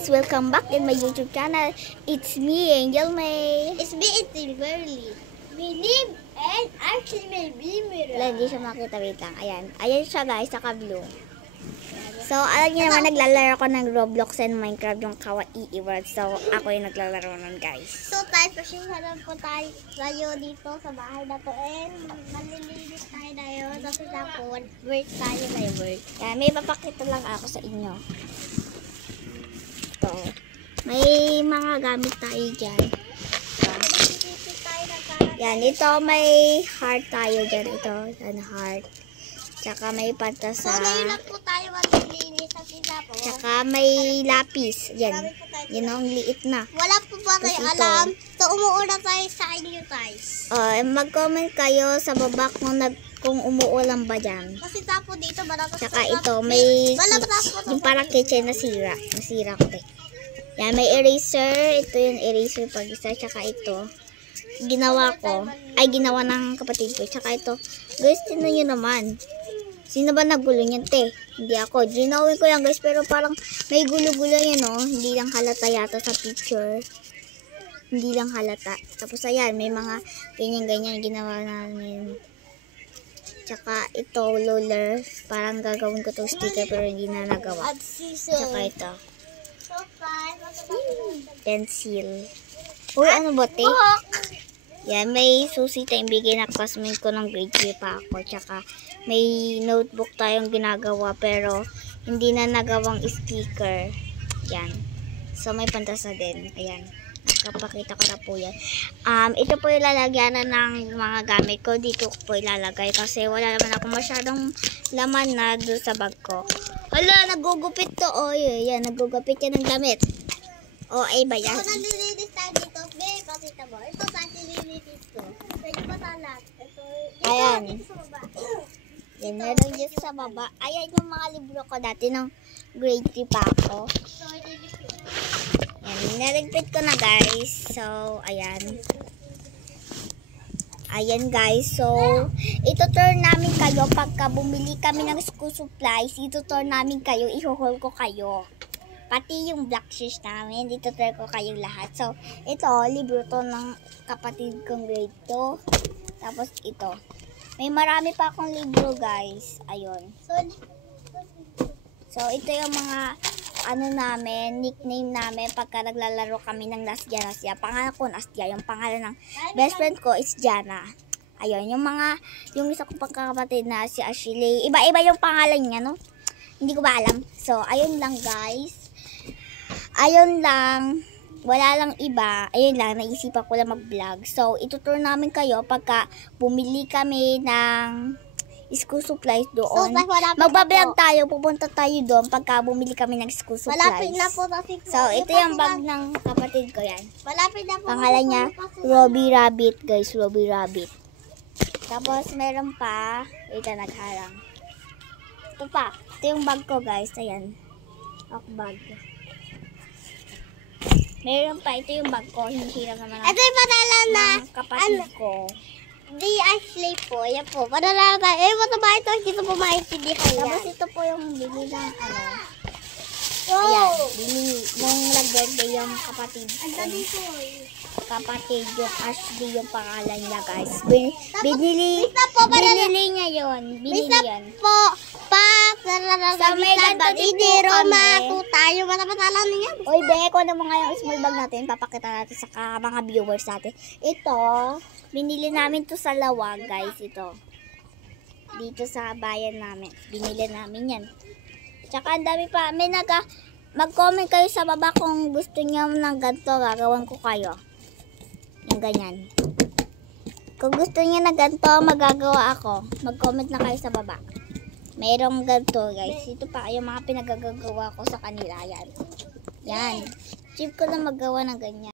guys! Welcome back in my YouTube channel. It's me, Angel May. It's me, it's Kimberly. My name and actually my Bimira. Wala, hindi siya makita. Wait lang. Ayan. Ayan siya guys, naka-blue. So, alam niyo naman, naglalaro ko ng Roblox and Minecraft yung Kawaii World. So, ako yung naglalaro nun guys. So, tayo, pasensya po tayo dito sa bahay na to. And malilinis tayo na yun. Tapos ako, work tayo na yung work. Ayan, may papakita lang ako sa inyo. Ito. May mga gamit tayo dyan. Yan, ito may heart tayo dyan. Ito, yan heart. Tsaka may pantasa. So, ngayon lang po tayo malilinis sa pizza po. Tsaka may lapis. Yan. Yan ang liit na. Wala po ba kayo alam? So, umuuna tayo sa inyo guys. Mag-comment kayo sa baba kung umuulan ba dyan. Kasi tapo dito, malakas. Tsaka ito, may yung parang kitchen na sira. Nasira ko eh. Yan, may eraser. Ito yung eraser pag isa. Tsaka ito. Ginawa ko. Ay, ginawa ng kapatid ko. Tsaka ito. Guys, tinan nyo naman. Sino ba nagulo niyan, te? Hindi ako. Ginawin ko yan, guys. Pero parang may gulo-gulo yan, oh. Hindi lang halata yata sa picture. Hindi lang halata. Tapos, ayan. May mga ganyan-ganyan ginawa namin. Tsaka, ito, roller. Parang gagawin ko itong sticker pero hindi na nagawa. Tsaka ito. Pencil. Uy, ano ba, te? Yan, may susi tayong bigay na classmate ko ng grade 3 pa ako. Tsaka, may notebook tayong ginagawa pero hindi na nagawang sticker. Yan. So, may pantasa din. Ayan. Nakapakita ko na po yan. Ito po yung lalagyanan ng mga gamit ko. Dito ko po ilalagay kasi wala naman ako masyadong laman na doon sa bag ko. Hala, nagugupit to. O, yan. Nagugupit yan ng damit. O, ay ba yan? Ito, nalilinis tayo dito. Babe, pakita mo. Ito, saan nililinis to? Pwede ba talat? Ito, ayan. Dito sa baba. Yan, meron dito sa baba. Ayan yung mga libro ko dati ng grade 3 pa ako. So, nililinis. Yan, naligpit ko na guys. So, ayan. Ayan guys. So, ituturn namin kayo pagka bumili kami ng school supplies. Ituturn namin kayo. Ihuhol ko kayo. Pati yung black shoes namin. Ituturn ko kayong lahat. So, ito, libro to ng kapatid kong grade 2. Tapos ito. May marami pa akong libro guys. Ayun. So, ito yung mga nickname namin pagka naglalaro kami ng Nastia. Pangalan ko Nastia. Yung pangalan ng best friend ko is Jana. Ayun, yung isa ko pang kapatid na si Ashley. Iba-iba yung pangalan niya, no? Hindi ko ba alam. So, ayun lang guys. Ayun lang. Wala lang iba. Ayun lang, naisipan ko lang mag-vlog. So, itutur namin kayo pagka bumili kami ng school supplies doon. So, magbablog tayo, pupunta tayo doon pagka bumili kami ng school supplies. Malapit na po kasi po. So, ito yung bag ng kapatid ko yan. Malapit na po. Pangalan niya, Robbie Rabbit, guys. Robbie Rabbit. Tapos, meron pa. Wait na, nagharang. Ito pa. Ito yung bag ko, guys. Ayan. Ako bag. Meron pa. Ito yung bag ko. Hinihirap naman Ito yung padala na kapatid ko. Di Ashley po. Yan po. Padala tayo. Mataba ito. Dito po maintindihan yan. Tapos ito po yung bili ng Oh. Ayan. Bili. Nung nag-birthday yung kapatid ko. Ang dami po. Kapatid yung Ashley yung pangalan niya guys. Binili niya yun. Binili yan. Po. Sa may ganito din po Roma kami. po tayo. Matapatalan niya. Uy, be, kung ano mga yung small bag natin, papakita natin sa mga viewers natin. Ito, binili namin to sa Lawag, guys. Ito. Dito sa bayan namin. Binili namin yan. Tsaka ang dami pa. Mag-comment kayo sa baba kung gusto niyo ng ganito, gagawin ko kayo. Yung ganyan. Kung gusto niyo na ganito, magagawa ako. Mag-comment na kayo sa baba. Mayroong ganito guys. Ito pa yung mga pinagagawa ko sa kanila. Yan. Yan. Cheap ko na magawa ng ganyan.